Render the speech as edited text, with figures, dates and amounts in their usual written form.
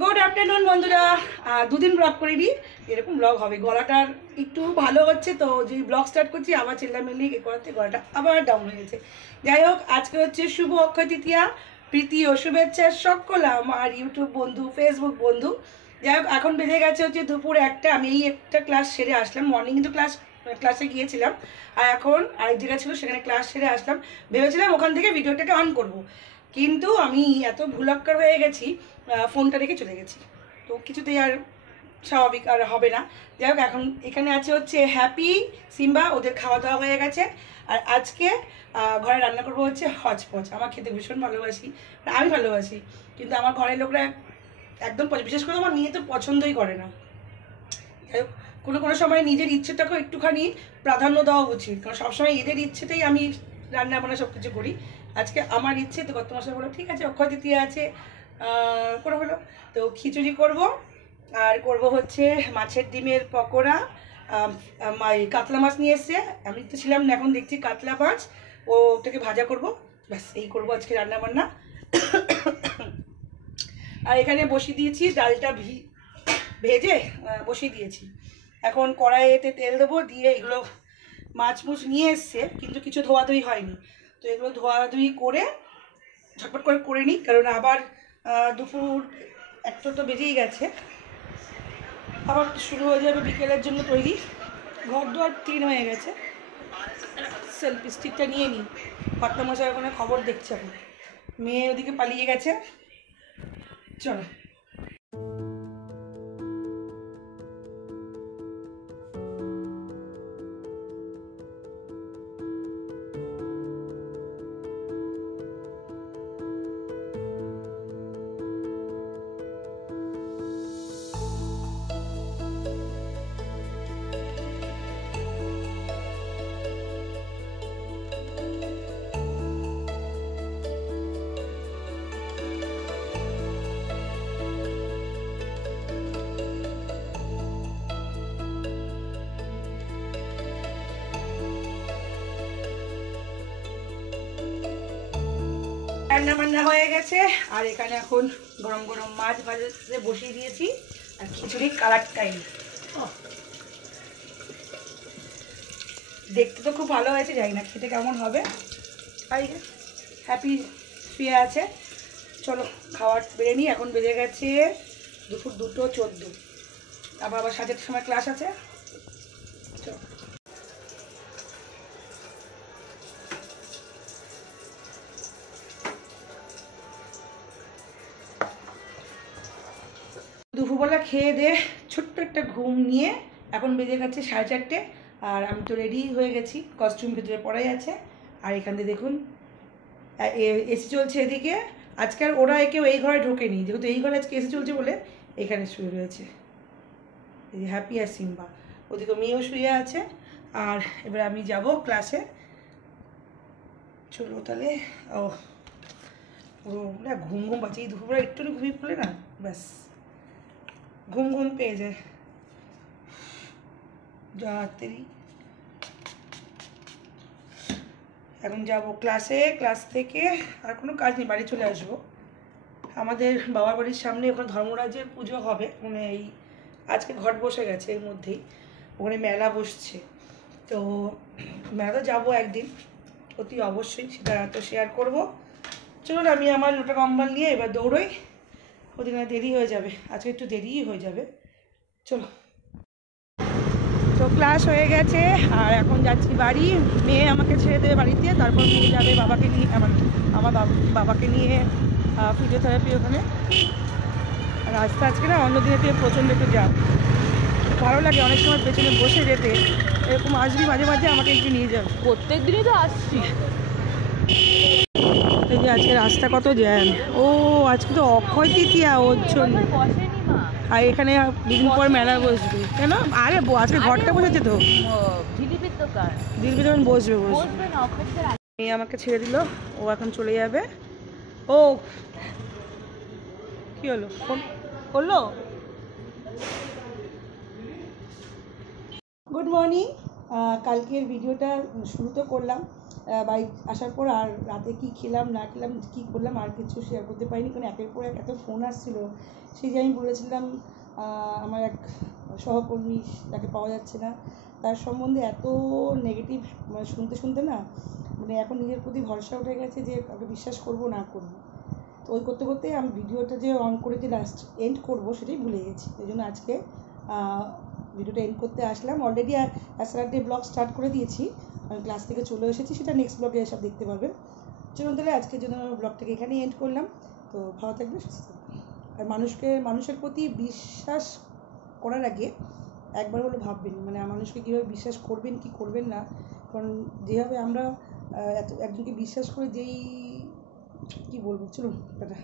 Good afternoon বন্ধুরা। দুদিন blog করিনি, এরকম ব্লগ হবে। গলাটার একটু ভালো হচ্ছে তো যে ব্লগ স্টার্ট করছি, আবার চিল্লামিল্লি করতে গলাটা আবার ডাউন হয়ে গেছে। যাই হোক, আজকে হচ্ছে শুভ অক্ষয় তৃতীয়া। প্রীতি ও শুভেচ্ছা সকল আমার ইউটিউব বন্ধু, ফেসবুক বন্ধু। যাই হোক, এখন বেজে গেছে হচ্ছে দুপুর 1টা। আমি এই একটা ক্লাস সেরে আসলাম। মর্নিং কিন্তু ক্লাসে গিয়েছিলাম, আর এখন আরেক জায়গা ছিল, সেখানে ক্লাস সেরে আসলাম। ভেবেছিলাম ওখান থেকে ভিডিওটাকে অন করব, কিন্তু আমি এত ভুলক্কর হয়ে গেছি, ফোনটা রেখে চলে গেছি। তো কিছুতেই আর স্বাভাবিক আর হবে না। যাই হোক, এখন এখানে আছে হচ্ছে হ্যাপি, সিম্বা, ওদের খাওয়া দাওয়া হয়ে গেছে। আর আজকে ঘরে রান্না করবো হচ্ছে হচপচ। আমার খেতে ভীষণ ভালোবাসি, আমি ভালোবাসি, কিন্তু আমার ঘরের লোকরা একদম বিশেষ করে আমার মেয়ে তো পছন্দই করে না। যাই হোক, কোনো কোনো সময় নিজের ইচ্ছেটাকেও একটুখানি প্রাধান্য দেওয়া উচিত, কারণ সবসময় এদের ইচ্ছেটাই আমি রান্না বান্না সব কিছু করি। আজকে আমার ইচ্ছে, তো গত মাসে বলো ঠিক আছে, অক্ষয় তৃতীয়া আছে, করে হলো। তো খিচুড়ি করব, আর করব হচ্ছে মাছের ডিমের পকোড়া। কাতলা মাছ নিয়ে এসছে, আমি তো ছিলাম না, এখন দেখছি কাতলা মাছ, ওটাকে ভাজা করব। ব্যাস এই করবো আজকে রান্না বান্না। আর এখানে বসিয়ে দিয়েছি ডালটা, ভেজে বসিয়ে দিয়েছি। এখন কড়াইতে তেল দেবো, দিয়ে এগুলো মাছ নিয়ে এসছে, কিন্তু কিছু ধোয়াধুয়ি হয়নি। তো এগুলো ধোয়াধুয়ি করে ঝটপট করে নিই, কারণ আবার দুপুর 1টা তো বেজেই গেছে, আবার শুরু হয়ে যাবে বিকেলের জন্য তৈরি। ঘর দুয়ার ক্লিন হয়ে গেছে। সেলফি স্টিকটা নিয়ে নিই, কর্তামশাই ওখানে খবর দেখছে, এখন মেয়ে ওদিকে পালিয়ে গেছে। চলো, রান্না বান্না হয়ে গেছে। আর এখানে এখন গরম গরম মাছ ভাজতে বসিয়ে দিয়েছি, আর খিচুড়ির কালারটাই দেখতে তো খুব ভালো হয়েছে, জানি না খেতে কেমন হবে। আর হ্যাপি শুয়ে আছে। চলো খাওয়ার বেড়ে নিই। এখন বেজে গেছে দুপুর 2:14, আবার 7টার সময় ক্লাস আছে। চলো, দুপুরবেলা খেয়ে দিয়ে ছোট্ট একটা ঘুম নিয়ে এখন বেজে গেছে 4:30। আর আমি তো রেডি হয়ে গেছি, কস্টিউম ভিতরে পড়াই আছে। আর এখান থেকে দেখুন এসি চলছে এদিকে। আজকে আর ওরা কেউ এই ঘরে ঢোকেনি, যেহেতু এই ঘরে আজকে এসি চলছে বলে এখানে শুয়ে রয়েছে। এই হ্যাপি আর সিম্বা, ওদিকে মেয়েও শুয়ে আছে। আর এবার আমি যাব ক্লাসে। চলো তাহলে। ও পুরো না ঘুম পাচ্ছে, এই দুপুরবেলা একটু ঘুমিয়ে পড়লে না ব্যাস ঘুম পেয়ে যায়। তাড়াতাড়ি এখন যাব ক্লাসে। ক্লাস থেকে আর কোনো কাজ নেই, বাড়ি চলে আসবো। আমাদের বাবার বাড়ির সামনে ওখানে ধর্মরাজের পুজো হবে, মানে এই আজকে ঘট বসে গেছে, এর মধ্যেই ওখানে মেলা বসছে। তো মেলা যাবো একদিন অতি অবশ্যই, সেটা তো শেয়ার করবো। চলুন, আমি আমার লোটা কম্বল নিয়ে এবার দৌড়োই, ওদিকে দেরি হয়ে যাবে, আজকে একটু দেরিই হয়ে যাবে। চলো, তো ক্লাস হয়ে গেছে আর এখন যাচ্ছি বাড়ি। মেয়ে আমাকে ছেড়ে দেবে বাড়িতে, তারপর মেয়ে যাবে বাবাকে নিয়ে, আমার বাবাকে নিয়ে ফিজিওথেরাপি ওখানে। আর রাস্তা আজকে না অন্য দিনের থেকে প্রচণ্ড একটু জ্যাম, ভালো লাগে অনেক সময় পেছনে বসে যেতে। এরকম আসবি মাঝে মাঝে, আমাকে একটু নিয়ে যাবে। প্রত্যেক দিনই তো আসছি। এই যে আজকে রাস্তা কত জ্যাম। ও আজকে তো অক্ষয় তৃতীয়া, ওর জন্য। আর এখানে দুদিন পর মেলা বসবে কেন? আরে আজকে ঘরটা বসেছে তো, জিলিপির দোকান, জিলিপি দোকান বসবে। মেয়ে আমাকে ছেড়ে দিল, ও এখন চলে যাবে। ও কি হলো, ফোন করলো? Good morning. কালকের ভিডিওটা শুরু তো করলাম, বাড়ি আসার পর আর রাতে কি খেলাম না খেলাম কী করলাম আর কিছু শেয়ার করতে পারিনি, কারণ একের পর এক এত ফোন আসছিলো। সেই যে আমি বলেছিলাম আমার এক সহকর্মী, তাকে পাওয়া যাচ্ছে না, তার সম্বন্ধে এত নেগেটিভ মানে শুনতে শুনতে না, মানে এখন নিজের প্রতি ভরসা উঠে গেছে যে কাউকে বিশ্বাস করবো না করবো। তো ওই করতে করতে আমি ভিডিওটা যে অন করে যে লাস্ট এন্ড করবো সেটাই ভুলে গেছি। এই জন্য আজকে ভিডিওটা এন্ড করতে আসলাম। অলরেডি স্যাটারডে ব্লগ স্টার্ট করে দিয়েছি, আমি ক্লাস থেকে চলে এসেছি, সেটা নেক্সট ব্লগে এসব দেখতে পারবেন। চলুন তাহলে আজকের জন্য ব্লগটাকে এখানেই এন্ড করলাম। তো ভালো থাকবে, সুস্থ থাকবে। আর মানুষের প্রতি বিশ্বাস করার আগে একবার হলো ভাববেন, মানে মানুষকে কীভাবে বিশ্বাস করবেন কি করবেন না। কারণ যেভাবে আমরা একজনকে বিশ্বাস করে যেই কী বলবো, চলুন টাটা।